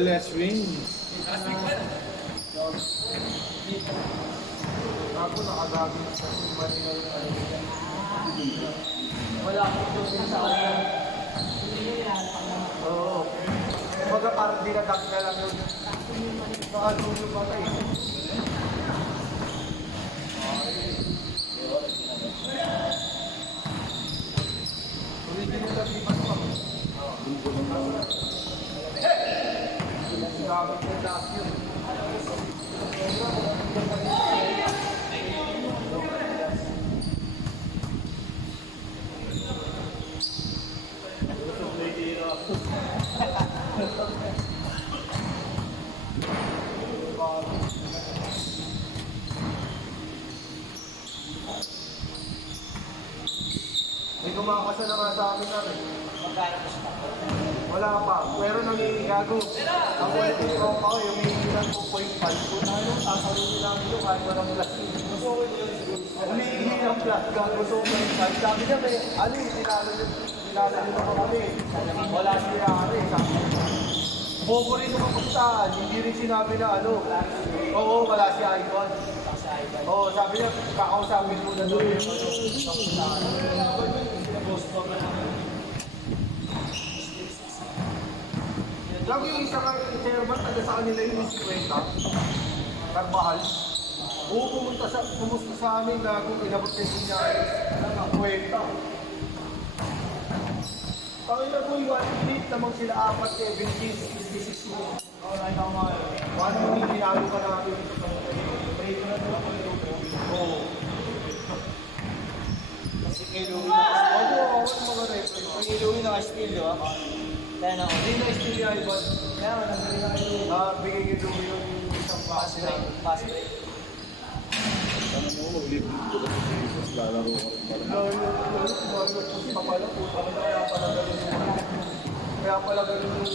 Last win. Ako nakagagawin sa Manila. Wala akong doon sa kanila. Oo. Kumbaga parang dinadak na lang yun. Baka dulo pa kayo. Original na lipat pa. Gamit yung lahat yun. May kumakasa na nga sa amin namin. Wala pa. Pero nangigago. Ang wala ko ako yung hihilan ko 2.5. Kung ano, sasalunin lang ito kahit walang plastic. Humihingi ng plastic. Gago so 2.5. Sabi niya may, ano yung tinalo nyo pa kami. Wala siya ano eh. Bobo rin yung kapustahan. Hindi rin sinabi na ano. Oo, wala si Icon. Oo, sabi niya, kakausapin mo na doon yung kapustahan. Lagi yung isa ka chairman, taga sa kanila yung 50. Nagbahal. Oo, pumunta sa amin na kung inabot na siya ng 50. Pangina ko yung 1 minute namang sila 4, 17, 56 mo. Oo, nakita ko nga. 1 minute, nilalo ka namin sa kanila. Break na doon ako nito. Oo. Kasi kay Louie na Oo, mga referee. kay Louie naka-steal, di ba? Kaya na ako. Hindi na still yung iPod. Kaya nga, nagaling na kayo. Bigay kay Louie yung isang Pass base break. Pass break. Ano mo, mag-live ko kasi Jesus, lalaro ko rin pala. Kaya pala ganun yung...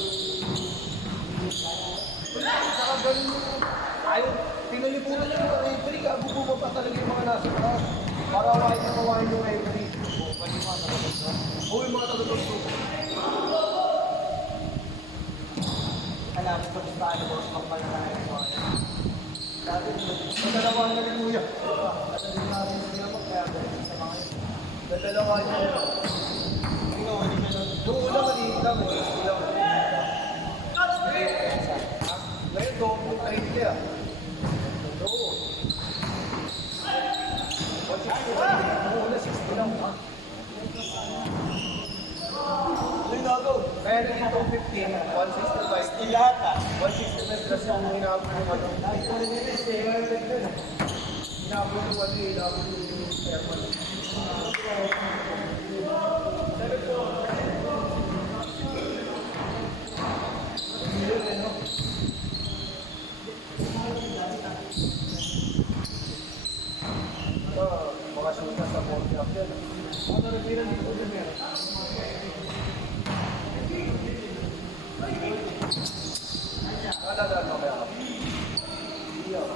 Saka ganun yung... Ayaw, pinalipunan lang yung referee, kagubo pa talaga yung mga nasa taas. Para kawain yung referee. Oo, yung mga taga-tagso. Alam ko kung paano boss magpalala ng mga dati Nadalawa na rin kuya. kasi din natin sila mo kaya ganun sa mga yun. Nadalawa niya. Ikaw, hindi ka nun. Noong una maliit lang, ngayon, double na hindi kaya. Oo. 160 lang. Noong una, 60 lang. Ano yung nagaw? Kaya dito 15, 165. Steal lahat ah. 165 plus yung hinabol yung ano. Hinabol yung ano, hinabol yung chairman. Mga sutas sa 40 up yan. Ano rin dito din meron? Nadadaan mo kaya ako? Hindi ako.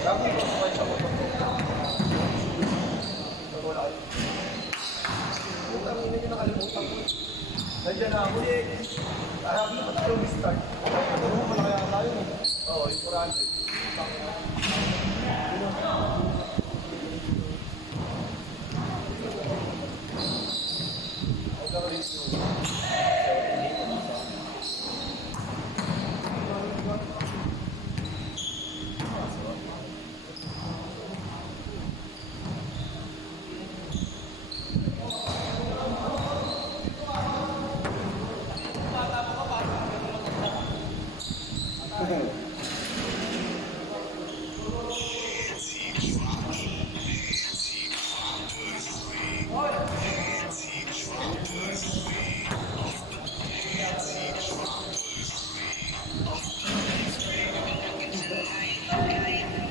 Dami ko sa motor ko. Wala kayo. Utang ina nyo nakalimutan ko. Nandiyan na ako eh. Sabi na pa tayo restart. Ano mo kaya tayo? Oo, yung 400.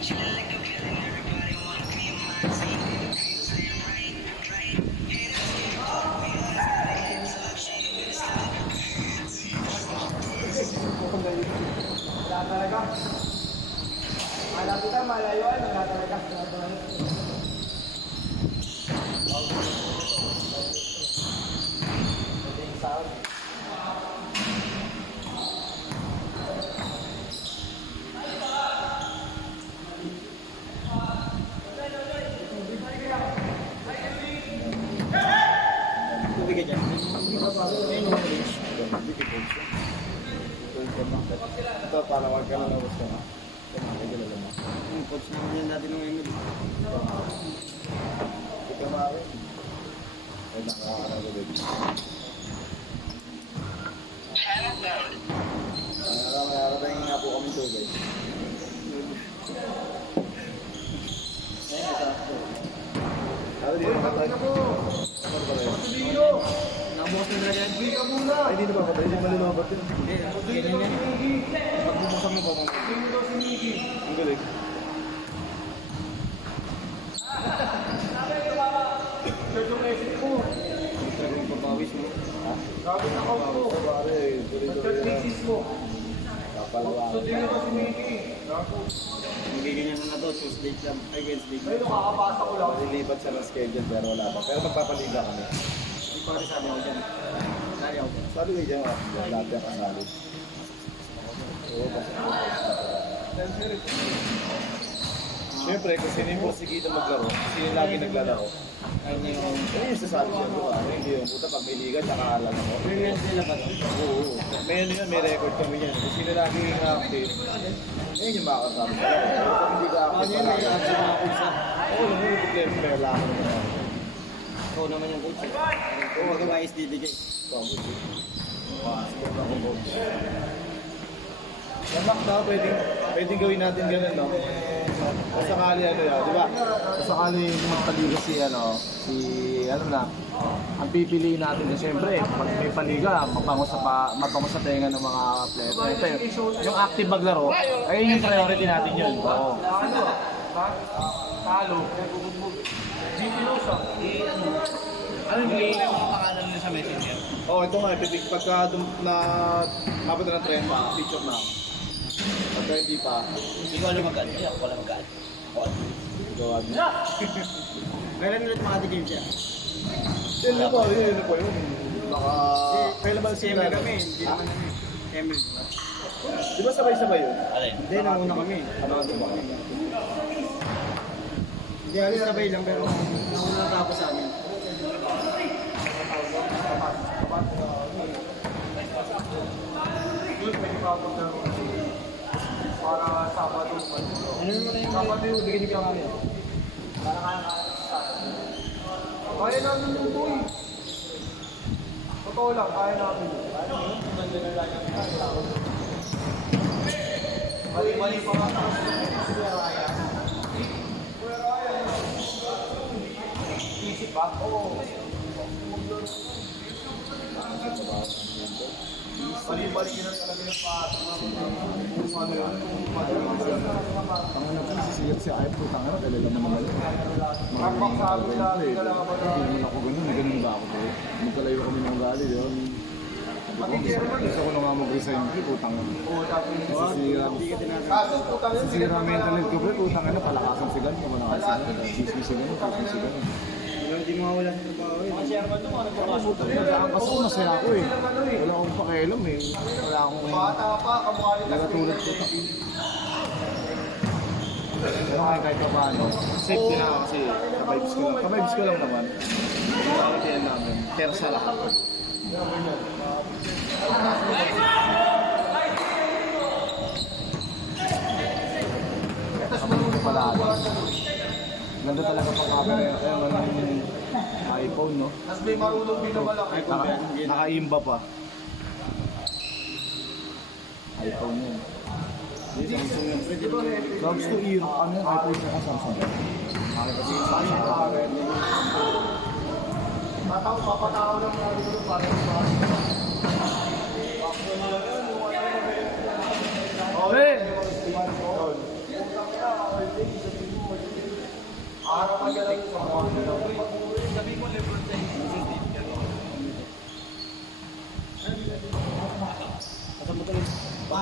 Wala talaga. Malapit ka, malayo ay, wala talaga. Wala talaga. Ito yung sound. Tubig ka dyan. Ito, para wag ka lang labas ka na. Yung coach naman yan natin ng ML. Ito na rin. Ay, nakakarago din. Mayroon nga po kami tubig. Ano din naman tayo? Ano ba tayo? Nabukas na talaga yan. Hindi ka muna. Ay, hindi na ba patay? Hindi malulubat yun. Hindi, ganyan yan. Pagbubusan mo ba mga Sino daw si Miggy? Ang galing. Siya yung exit ko. talaga yung pagpawis mo. Grabe na out ko. Ito pare, tuloy-tuloy Third na. thesis mo. Kapalawa. So, tingnan ko si Miggy. Magiging na to, Tuesday lang, ay Wednesday. Ayun, kakapasa ko lang. Malilipat siya ng schedule pero wala pa. Pero magpapaliga kami. Hindi pa rin sabi ako dyan. Sali ako. Sabi ko dyan, lahat yan kasali. Oo, kasi. Siyempre, kung sino yung sige na maglaro, sino yung lagi naglalaro. Ayun yung... Ano yung sasabi siya, di ba? Hindi yung puta pag may liga, tsaka alam ako. Experience nila ba to? Oo. May ano yun, may record kami yan. Kung sino lagi yung active, ayun yung makakasabi. Pero pag hindi ka Ano active, yun, may abs mga coach na. oo, naman yung problema, pero lang ako naman. Ikaw naman yung coach. Oo, ikaw ay SDDK. Yamak na, pwedeng gawin natin ganun, no? Kung sakali ano yan, di ba? Kung sakali magpaliga ano na, ang pipiliin natin na siyempre, pag may paliga, mapangos sa tenga ng mga player. Ito, yung active maglaro, ayun yung priority natin yun. Oo. Ano? Ha? Talo. GP Losa. Ano yung mga pangalan nila sa messenger? Oh, ito nga, pagka na mabot na ng 30, picture na. Pagka hindi pa, Hindi ko alam magkano. Hindi ako wala magkano. gawad na. Kailan ulit mga games yan? Yun po yun. Kailan ba Si sila? Emil kami. Hindi naman kami. Emil. Di ba sabay-sabay yun? Alin? Hindi, nauna kami. Ano ba? Hindi alis sabay lang pero nauna tapos sa amin. Yun, may ipapaglaro. Para Sabado. Ano naman na yung... Sabado yung bigyan ka kami. Kaya namin yung boy. Totoo lang, kaya namin. Mali pa nga sa Kuya Raya. Kuya Raya. Isip ba? Oo. Bali-bali na talaga yung Ang nagsisiyap si Ayep, putang ano, kailan naman naman. Hakbak sa amin lagi ka lang ako na. Hindi naman ako ganun ba ako po? Magkalayo kami ng gali, di ba? Gusto ko na nga mag-resign, putang ano. Oo, tapos Sisira. kaso putang yun, Sisira mental health ko, putang ano, palakasan sigan, kamanakan sigan, chismis sigan. Hindi mawawala sa trabaho eh. Mga chairman to, mga nagpapasok. Ang kaso masaya ako eh. Wala akong pakialam eh. Wala akong bata pa, kamukha nila. nagatulad ko. Pero kahit pa paano, safe din ako kasi ka-vibes ko lang. Ka-vibes ko lang naman. Bakit yan namin? Pero sa lahat. Tapos marunong pala ako. Ganda talaga pang camera yung iPhone, no? Tapos may marunong din na malaki. Naka-imba pa. iPhone yun. Samsung yung pwede ba? Dogs to ear, ano yung iPhone sa Samsung? Mahal kasi yung Samsung. Papatao lang marunong para sa Owe!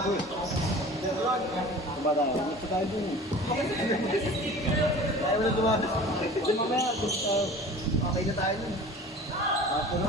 Diba tayo? Gusto tayo dun eh. Tayo na dumadas. Mamaya, okay na tayo dun. Ako na,